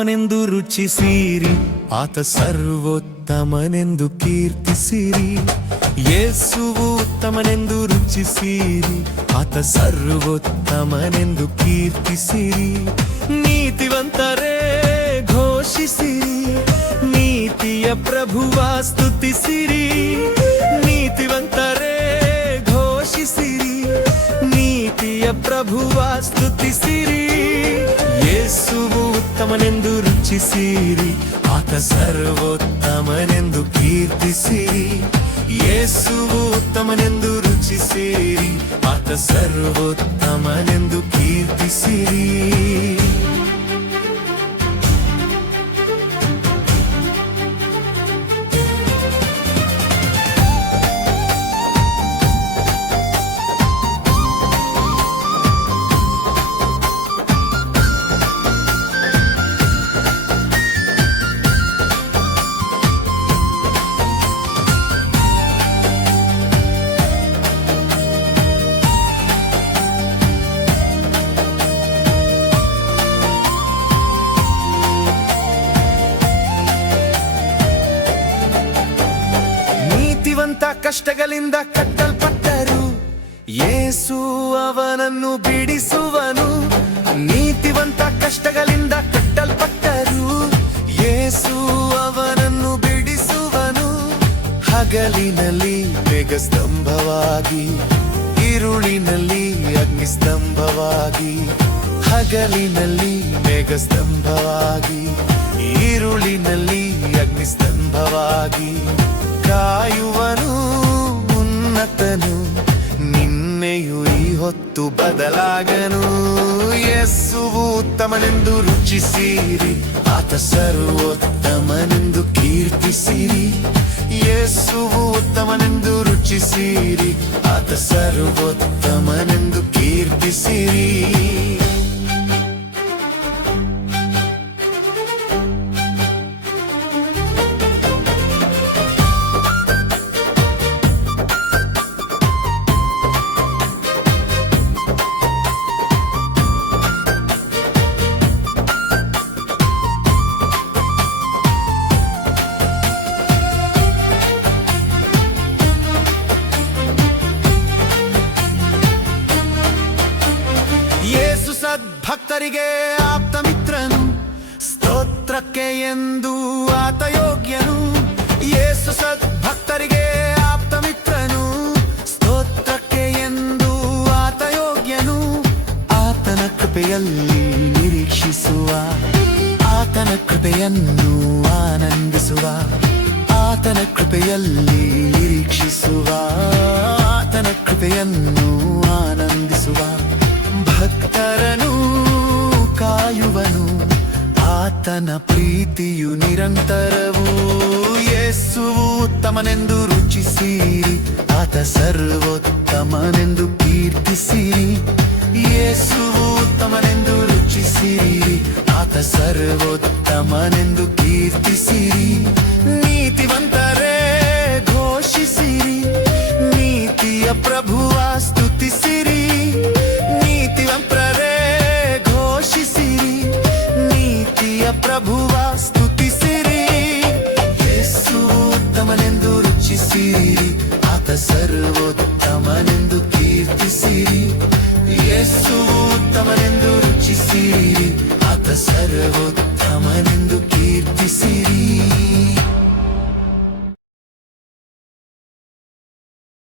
ಉತ್ತಮನೆಂದು ರುಚಿಸಿರಿ, ಆತ ಸರ್ವೋತ್ತಮನೆಂದು ಕೀರ್ತಿಸಿರಿ. ಯೇಸುವು ಉತ್ತಮನೆಂದು ರುಚಿಸಿರಿ, ಆತ ಸರ್ವೋತ್ತಮನೆಂದು ಕೀರ್ತಿಸಿರಿ. ನೀತಿವಂತರೇ ಘೋಷಿಸಿರಿ, ನೀತಿಯ ಪ್ರಭುವ ಸ್ತುತಿಸಿರಿ. ನೀತಿವಂತರೇ ಘೋಷಿಸಿರಿ, ನೀತಿಯ ಪ್ರಭುವ ಸ್ತುತಿಸಿರಿ. ಯೇಸುವು ಉತ್ತಮನೆಂದು ರುಚಿಸಿರಿ, ಆತ ಸರ್ವೋತ್ತಮನೆಂದು ಕೀರ್ತಿಸಿರಿ. ಯೇಸುವು ಉತ್ತಮನೆಂದು ರುಚಿಸಿರಿ, ಆತ ಸರ್ವೋತ್ತಮನೆಂದು ಕೀರ್ತಿಸಿರಿ. ನೀತಿವಂತ ಕಷ್ಟಗಳಿಂದ ಕಟ್ಟಲ್ಪಟ್ಟರು, ಯೇಸು ಅವನನ್ನು ಬಿಡಿಸುವನು. ನೀತಿವಂತ ಕಷ್ಟಗಳಿಂದ ಕಟ್ಟಲ್ಪಟ್ಟರು, ಯೇಸು ಅವನನ್ನು ಬಿಡಿಸುವನು. ಹಗಲಿನಲ್ಲಿ ಮೇಘಸ್ತಂಭವಾಗಿ, ഇരുಳಿನಲ್ಲಿ ಅಗ್ನಿಸ್ತಂಭವಾಗಿ. ಹಗಲಿನಲ್ಲಿ ಮೇಘಸ್ತಂಭವಾಗಿ, ഇരുಳಿನಲ್ಲಿ ಅಗ್ನಿಸ್ತಂಭವಾಗಿ. ಕಾಯುವನು ಉನ್ನತನು, ನಿನ್ನೆಯು ಈ ಹೊತ್ತು ಬದಲಾಗನು. ಯೇಸುವು ಉತ್ತಮನೆಂದು ರುಚಿಸಿರಿ, ಆತ ಸರ್ವೋತ್ತಮನೆಂದು ಕೀರ್ತಿಸಿರಿ. ಯೇಸುವು ಉತ್ತಮನೆಂದು ರುಚಿಸಿರಿ, ಆತ ಸರ್ವೋತ್ತಮನೆಂದು ಕೀರ್ತಿಸಿರಿ. ಭಕ್ತರಿಗೆ ಆಪ್ತ ಮಿತ್ರನು, ಸ್ತೋತ್ರಕ್ಕೆ ಎಂದು ಆತ ಯೋಗ್ಯನು. ಯೇಸು ಭಕ್ತರಿಗೆ ಆಪ್ತ ಮಿತ್ರನು, ಸ್ತೋತ್ರಕ್ಕೆ ಎಂದು ಆತ ಯೋಗ್ಯನು. ಆತನ ಕೃಪೆಯಲ್ಲಿ ನಿರೀಕ್ಷಿಸುವ, ಆತನ ಕೃಪೆಯನ್ನು ಆನಂದಿಸುವ. ಆತನ ಕೃಪೆಯಲ್ಲಿ ನಿರೀಕ್ಷಿಸುವ, ಆತನ ಕೃಪೆಯನ್ನು ಆನಂದಿಸುವ. ಭಕ್ತರನು ಕಾಯುವನು, ಆತನ ಪ್ರೀತಿಯು ನಿರಂತರವು. ಯೇಸುವು ಉತ್ತಮನೆಂದು ರುಚಿಸಿರಿ, ಆತ ಸರ್ವೋತ್ತಮನೆಂದು ಕೀರ್ತಿಸಿರಿ. ಯೇಸುವು ಉತ್ತಮನೆಂದು ರುಚಿಸಿರಿ, ಆತ ಸರ್ವೋತ್ತಮನೆಂದು ಕೀರ್ತಿಸಿರಿ. ನೀತಿವಂತರೇ ಘೋಷಿಸಿರಿ, ನೀತಿಯ ಪ್ರಭುವ ಸ್ತುತಿಸಿರಿ. ನೀತಿವಂತರೇ ಘೋಷಿಸಿರಿ, ನೀತಿಯ ಪ್ರಭುವ ಸ್ತುತಿಸಿರಿ. ಯೇಸು ಉತ್ತಮನೆಂದು ರುಚಿಸಿರಿ, ಆತ ಸರ್ವೋತ್ತಮನೆಂದು ಕೀರ್ತಿಸಿರಿ. ಯೇಸು ಉತ್ತಮನೆಂದು ರುಚಿಸಿರಿ, ಆತ ಸರ್ವೋತ್ತಮನೆಂದು ಕೀರ್ತಿಸಿರಿ.